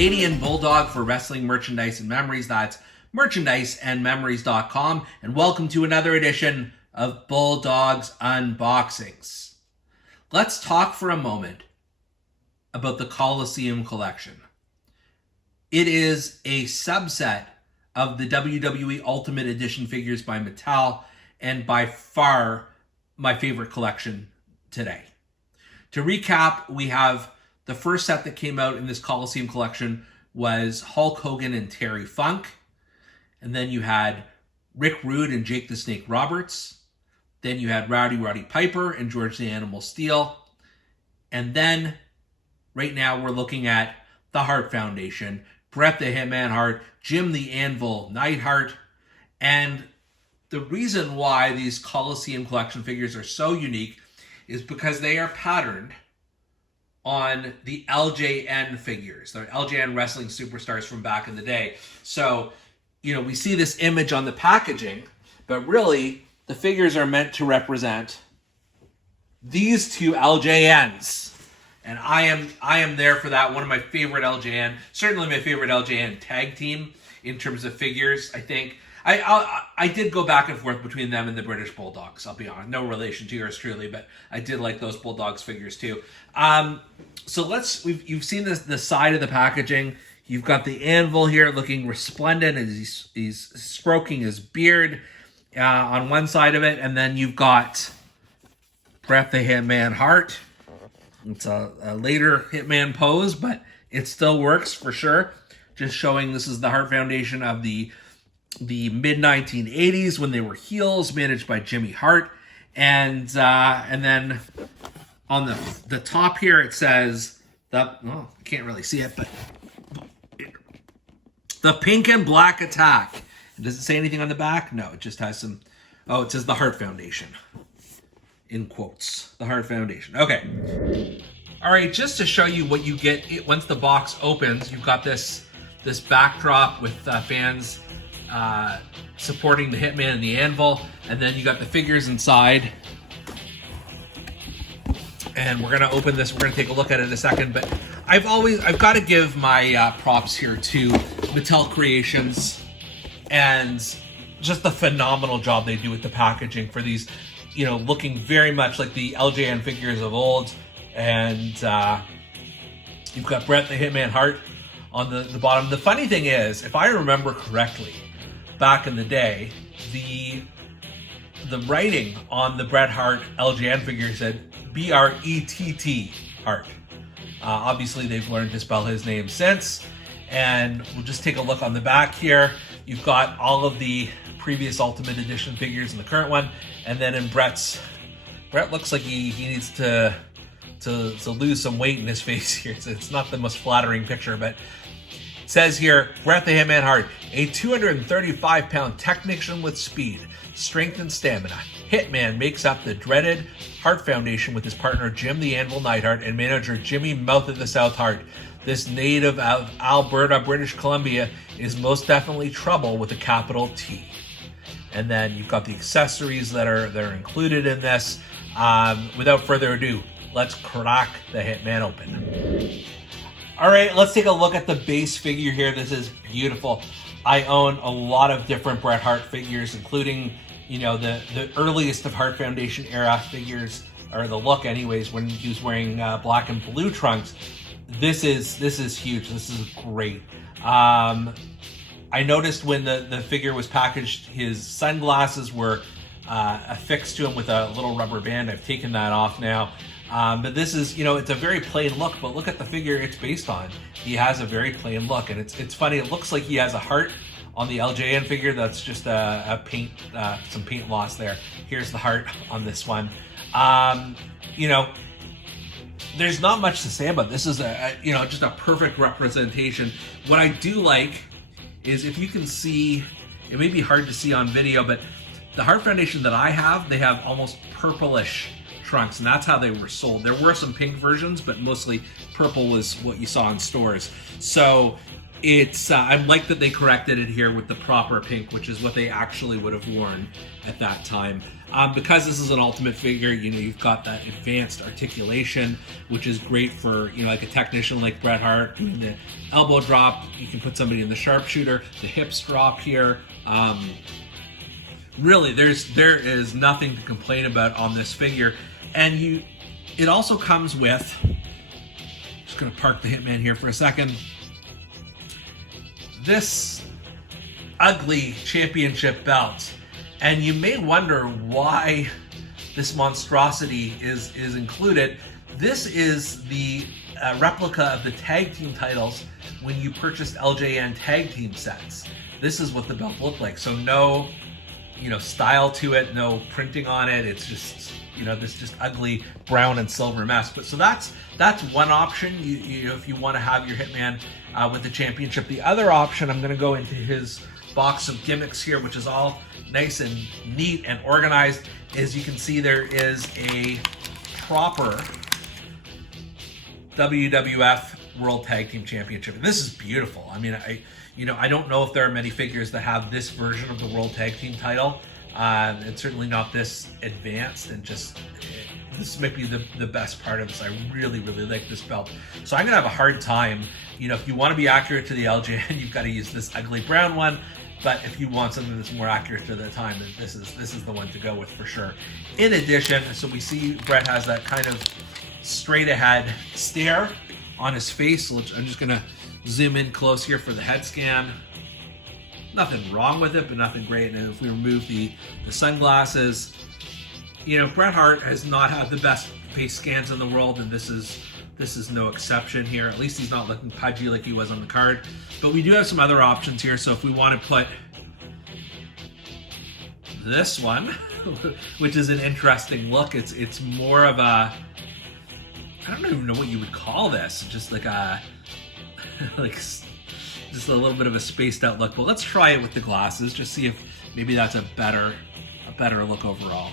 Canadian Bulldog for wrestling merchandise and memories. That's merchandiseandmemories.com. And welcome to another edition of Bulldog's Unboxings. Let's talk for a moment about the Coliseum Collection. It is a subset of the WWE Ultimate Edition figures by Mattel, and by far my favorite collection today. To recap, we have the first set that came out in this Coliseum collection was Hulk Hogan and Terry Funk. And then you had Rick Rude and Jake the Snake Roberts. Then you had Roddy Piper and George the Animal Steele. And then, right now, we're looking at the Hart Foundation, Bret the Hitman Hart, Jim the Anvil Neidhart. And the reason why these Coliseum collection figures are so unique is because they are patterned on the LJN figures, the LJN wrestling superstars from back in the day. So, we see this image on the packaging, but really the figures are meant to represent these two LJNs. And I am there for that. One of my favorite LJN, certainly my favorite LJN tag team in terms of figures, I think. I did go back and forth between them and the British Bulldogs, I'll be honest. No relation to yours truly, but I did like those Bulldogs figures too. So you've seen the side of the packaging. You've got the Anvil here looking resplendent as he's stroking his beard on one side of it. And then you've got Bret the Hitman Hart. It's a later Hitman pose, but it still works for sure. Just showing this is the Hart Foundation of the mid-1980s when they were heels, managed by Jimmy Hart. And then on the top here it says, I can't really see it, but the Pink and Black Attack. Does it say anything on the back? No, it just has some, it says the Hart Foundation. In quotes, the Hart Foundation. Okay. All right, just to show you what you get once the box opens, you've got this backdrop with fans supporting the Hitman and the Anvil, and then you got the figures inside. And we're gonna open this. We're gonna take a look at it in a second. But I've got to give my props here to Mattel Creations and just the phenomenal job they do with the packaging for these. Looking very much like the LJN figures of old. And you've got Bret the Hitman Hart on the bottom. The funny thing is, if I remember correctly, back in the day, the writing on the Bret Hart LJN figure said B-R-E-T-T Hart. Obviously, they've learned to spell his name since. And we'll just take a look on the back here. You've got all of the previous Ultimate Edition figures in the current one. And then in Bret looks like he needs to lose some weight in his face here. So it's not the most flattering picture, but it says here, Bret the Hitman Hart, a 235-pound technician with speed, strength, and stamina. Hitman makes up the dreaded Hart Foundation with his partner Jim the Anvil Neidhart and manager Jimmy Mouth of the South Hart. This native of Alberta, British Columbia, is most definitely trouble with a capital T. And then you've got the accessories that are included in this. Without further ado, let's crack the Hitman open. All right, let's take a look at the base figure here. This is beautiful. I own a lot of different Bret Hart figures, including the earliest of Hart Foundation era figures, or the look anyways, when he was wearing black and blue trunks. This is huge. This is great. I noticed when the figure was packaged, his sunglasses were affixed to him with a little rubber band. I've taken that off now. But this is, it's a very plain look, but look at the figure it's based on. He has a very plain look, and it's funny. It looks like he has a heart on the LJN figure. That's just some paint loss there. Here's the heart on this one. There's not much to say about this. Is just a perfect representation. What I do like is, if you can see, it may be hard to see on video, but the Hart Foundation that I have, they have almost purplish trunks, and that's how they were sold. There were some pink versions, but mostly purple was what you saw in stores. So It's I like that they corrected it here with the proper pink, which is what they actually would have worn at that time. Because this is an Ultimate figure, you know, you've got that advanced articulation, which is great for, you know, like a technician like Bret Hart doing the elbow drop. You can put somebody in the sharpshooter, the hips drop here. Really, there is nothing to complain about on this figure, and it also comes with. Just gonna park the Hitman here for a second. This ugly championship belt, and you may wonder why this monstrosity is included. This is the replica of the tag team titles when you purchased LJN tag team sets. This is what the belt looked like. So no, you know, style to it, no printing on it. It's just, you know, this just ugly brown and silver mess. But so that's one option. You if you want to have your Hitman with the championship. The other option, I'm going to go into his box of gimmicks here, which is all nice and neat and organized. As you can see, there is a proper WWF World Tag Team Championship. And this is beautiful. I mean, I don't know if there are many figures that have this version of the World Tag Team title. It's certainly not this advanced, and just this might be the best part of this. I really, really like this belt. So I'm gonna have a hard time. You know, if you want to be accurate to the LJN, you've got to use this ugly brown one. But if you want something that's more accurate to the time, then this is the one to go with for sure. In addition, so we see Bret has that kind of straight ahead stare on his face. So I'm just gonna zoom in close here for the head scan. Nothing wrong with it, but nothing great. And if we remove the sunglasses, you know, Bret Hart has not had the best face scans in the world, and this is no exception here. At least he's not looking pudgy like he was on the card. But we do have some other options here. So if we want to put this one, which is an interesting look, it's more of a, I don't even know what you would call this. Just like a just a little bit of a spaced out look. But let's try it with the glasses, just see if maybe that's a better look overall.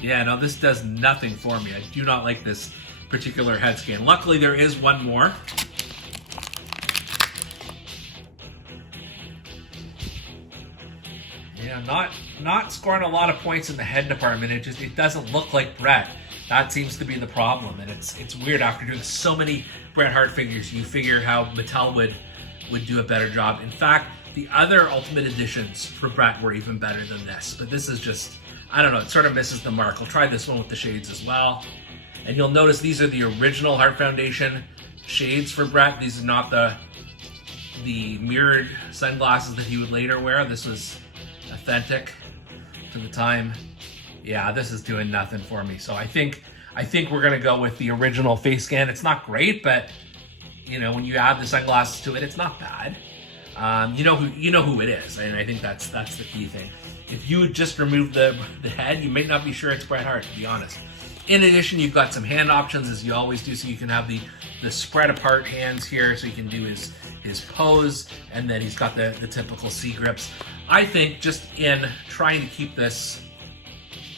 Yeah, no, this does nothing for me. I do not like this particular head scan. Luckily, there is one more. Yeah, not scoring a lot of points in the head department. It doesn't look like Bret. That seems to be the problem, and it's weird. After doing so many Bret Hart figures, you figure how Mattel would do a better job. In fact, the other Ultimate Editions for Bret were even better than this. But this is just, I don't know, it sort of misses the mark. I'll try this one with the shades as well. And you'll notice these are the original Hart Foundation shades for Bret. These are not the mirrored sunglasses that he would later wear. This was authentic to the time. Yeah, this is doing nothing for me. So I think we're gonna go with the original face scan. It's not great, but you know, when you add the sunglasses to it, it's not bad. You know who it is, and I think that's the key thing. If you would just remove the head, you might not be sure it's Bret Hart, to be honest. In addition, you've got some hand options, as you always do, so you can have the spread apart hands here, so you can do his pose, and then he's got the typical C grips. I think just in trying to keep this,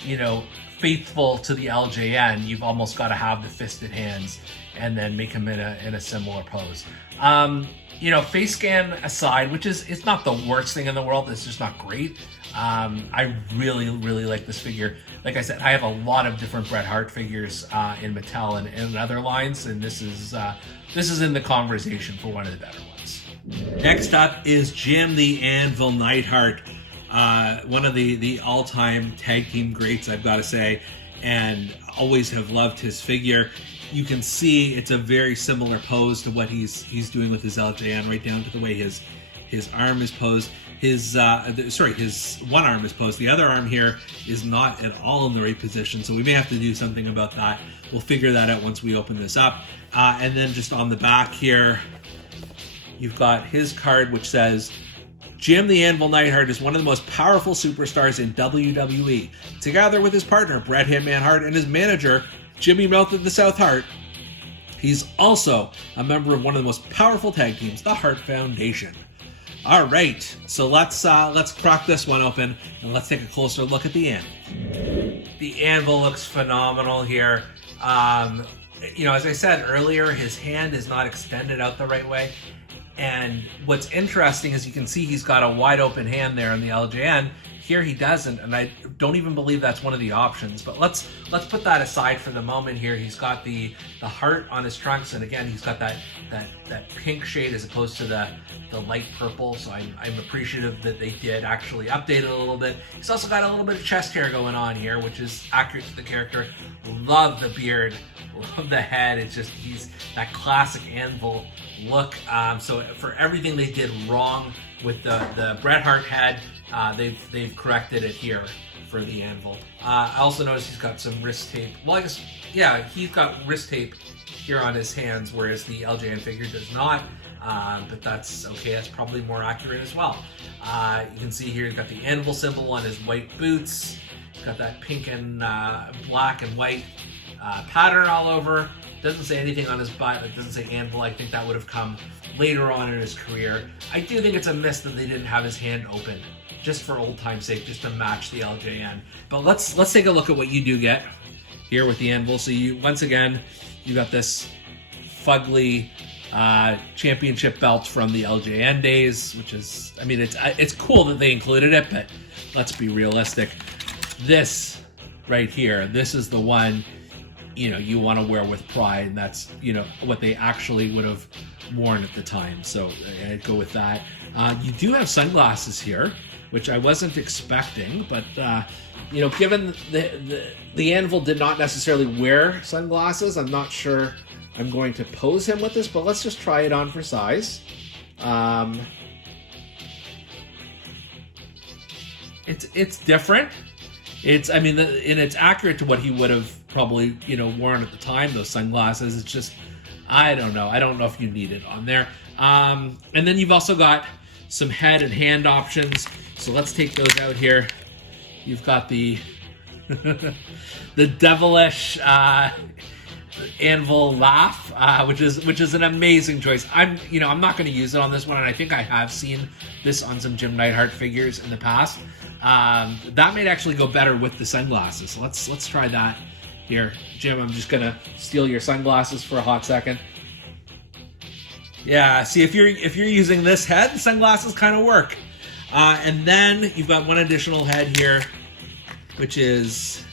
you know, faithful to the LJN, you've almost got to have the fisted hands and then make him in a similar pose. You know, face scan aside, which is, it's not the worst thing in the world, it's just not great. I really, really like this figure. Like I said, I have a lot of different Bret Hart figures in Mattel and other lines, and this is in the conversation for one of the better ones. Next up is Jim the Anvil Neidhart, one of the all-time tag team greats, I've got to say, and always have loved his figure. You can see it's a very similar pose to what he's doing with his LJN, right down to the way his arm is posed. His one arm is posed. The other arm here is not at all in the right position, so we may have to do something about that. We'll figure that out once we open this up. And then just on the back here, you've got his card, which says, Jim the Anvil Neidhart is one of the most powerful superstars in WWE. Together with his partner, Bret Hitman Hart, and his manager, Jimmy Mouth of the South Hart, he's also a member of one of the most powerful tag teams, the Hart Foundation. All right, so let's crack this one open and let's take a closer look at the Anvil. The Anvil looks phenomenal here. you know, as I said earlier, his hand is not extended out the right way. And what's interesting is you can see he's got a wide open hand there on the LJN. Here he doesn't, and I don't even believe that's one of the options. But let's put that aside for the moment here. He's got the Hart on his trunks, and again, he's got that pink shade as opposed to the light purple. So I'm appreciative that they did actually update it a little bit. He's also got a little bit of chest hair going on here, which is accurate to the character. Love the beard, love the head. It's just, he's that classic Anvil look. So for everything they did wrong with the Bret Hart head, they've corrected it here for the Anvil. I also noticed he's got some wrist tape. Well, I guess, yeah, he's got wrist tape here on his hands, whereas the LJN figure does not. But that's okay, that's probably more accurate as well. You can see here he's got the Anvil symbol on his white boots. He's got that pink and black and white pattern all over. Doesn't say anything on his butt. It doesn't say Anvil. I think that would have come later on in his career. I do think it's a miss that they didn't have his hand open, just for old time's sake, just to match the LJN. But let's take a look at what you do get here with the Anvil. So you, once again, you got this fugly championship belt from the LJN days, which is, I mean, it's cool that they included it, but let's be realistic. This right here, this is the one, you know, you want to wear with pride, and that's, you know, what they actually would have worn at the time. So I'd go with that. You do have sunglasses here, which I wasn't expecting, but you know, given the Anvil did not necessarily wear sunglasses, I'm not sure I'm going to pose him with this, but let's just try it on for size. It's different. It's, I mean, and it's accurate to what he would have probably, you know, worn at the time, those sunglasses. It's just, I don't know. I don't know if you need it on there. And then you've also got some head and hand options. So let's take those out here. You've got the the devilish Anvil laugh, which is an amazing choice. I'm not going to use it on this one, and I think I have seen this on some Jim Neidhart figures in the past. That might actually go better with the sunglasses. So let's try that here, Jim. I'm just gonna steal your sunglasses for a hot second. Yeah, see, if you're using this head, the sunglasses kind of work. And then you've got one additional head here, which is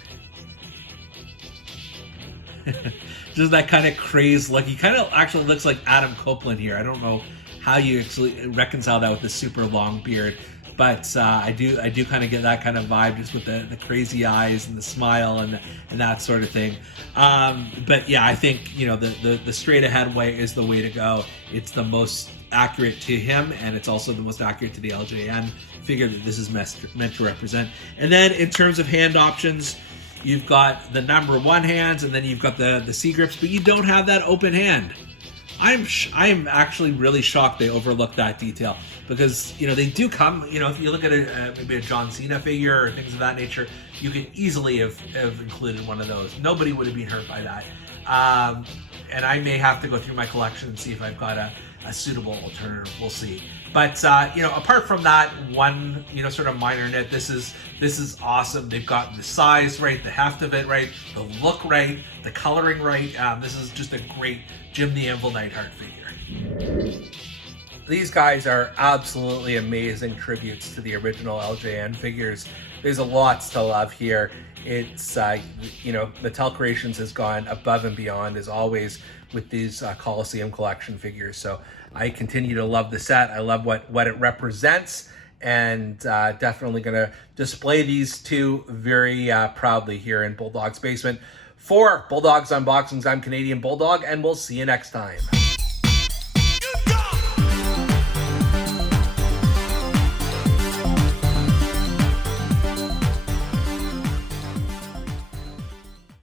just that kind of crazed look. He kind of actually looks like Adam Copeland here. I don't know how you actually reconcile that with the super long beard, but I do kind of get that kind of vibe just with the crazy eyes and the smile and that sort of thing. But yeah, I think, you know, the straight ahead way is the way to go. It's the most accurate to him, and it's also the most accurate to the LJN figure that this is meant to represent. And then in terms of hand options, you've got the number 1 hands, and then you've got the C grips, but you don't have that open hand. I'm actually really shocked they overlooked that detail, because, you know, they do come, you know, if you look at maybe a John Cena figure or things of that nature, you can easily have included one of those. Nobody would have been hurt by that. And I may have to go through my collection and see if I've got a suitable alternative. We'll see. But you know, apart from that one, you know, sort of minor nit, this is awesome. They've got the size right, the heft of it right, the look right, the coloring right. This is just a great Jim the Anvil Neidhart figure. These guys are absolutely amazing tributes to the original LJN figures. There's a lot to love here. It's, you know, Mattel Creations has gone above and beyond, as always, with these Coliseum Collection figures. So I continue to love the set. I love what it represents, and definitely going to display these two very proudly here in Bulldog's basement. For Bulldog's Unboxings, I'm Canadian Bulldog, and we'll see you next time.